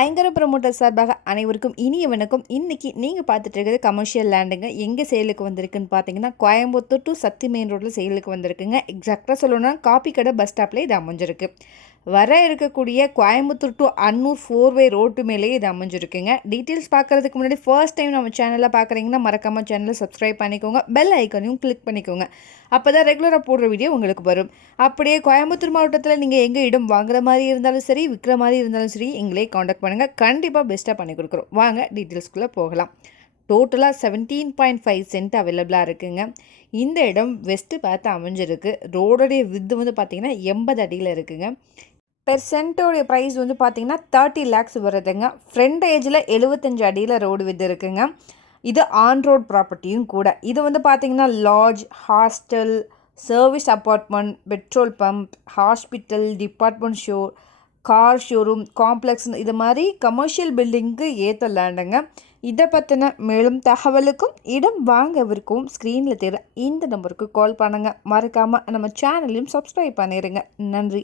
ஐங்கர promoter சார்பாக அனைவருக்கும் இனிய வணக்கம். இன்றைக்கி நீங்கள் பார்த்துட்டு இருக்கிறது கமர்ஷியல் லேண்டுங்க. எங்கே சேலுக்கு வந்திருக்குன்னு பார்த்தீங்கன்னா, கோயம்புத்தூர் டு சக்தி மெயின் ரோட்டில் சேலுக்கு வந்திருக்குங்க. எக்ஸாக்டாக சொல்லணும்னா காப்பி கடை பஸ் ஸ்டாப்லேயே இது அமைஞ்சிருக்கு. வர இருக்கக்கூடிய கோயம்புத்தூர் டு அன்னூர் 4-வே ரோட்டு மேலேயே இது அமைஞ்சிருக்குங்க. டீட்டெயில்ஸ் பார்க்குறதுக்கு முன்னாடி ஃபர்ஸ்ட் டைம் நம்ம சேனலில் பார்க்குறீங்கன்னா மறக்காமல் சேனலை சப்ஸ்கிரைப் பண்ணிக்கோங்க, பெல் ஐக்கனையும் கிளிக் பண்ணிக்கோங்க. அப்போ தான் ரெகுலராக போடுற வீடியோ உங்களுக்கு வரும். அப்படியே கோயம்புத்தூர் மாவட்டத்தில் நீங்கள் எங்கே இடம் வாங்குற மாதிரி இருந்தாலும் சரி, விற்கிற மாதிரி இருந்தாலும் சரி, எங்களே காண்டாக்ட் பண்ணுங்கள். கண்டிப்பாக பெஸ்ட்டாக பண்ணி கொடுக்குறோம். வாங்க டீட்டெயில்ஸ்குள்ளே போகலாம். டோட்டலாக 17.5 சென்ட் அவைலபிளாக இருக்குங்க. இந்த இடம் வெஸ்ட்டு பார்த்து அமைஞ்சிருக்கு. ரோடோடைய வித்து வந்து பார்த்திங்கன்னா 80 அடியில் இருக்குங்க. பெர் சென்ட்டோடைய ப்ரைஸ் வந்து பார்த்திங்கன்னா 30 lakhs வருதுங்க. ஃப்ரண்ட் ஏஜில் 75 அடியில் ரோடு வித்து இருக்குங்க. இது ஆன் ரோட் ப்ராப்பர்ட்டியும் கூட. இது வந்து பார்த்திங்கன்னா lodge, hostel, service apartment, petrol pump, hospital, department store, car showroom, complex, இது மாதிரி கமர்ஷியல் பில்டிங்க்கு ஏற்ற லேண்டுங்க. இதை பற்றின மேலும் தகவலுக்கும் இடம் வாங்கவிருக்கும் ஸ்க்ரீனில் தெரியும் இந்த நம்பருக்கு கால் பண்ணுங்கள். மறக்காமல் நம்ம சேனலையும் சப்ஸ்கிரைப் பண்ணிடுங்க. நன்றி.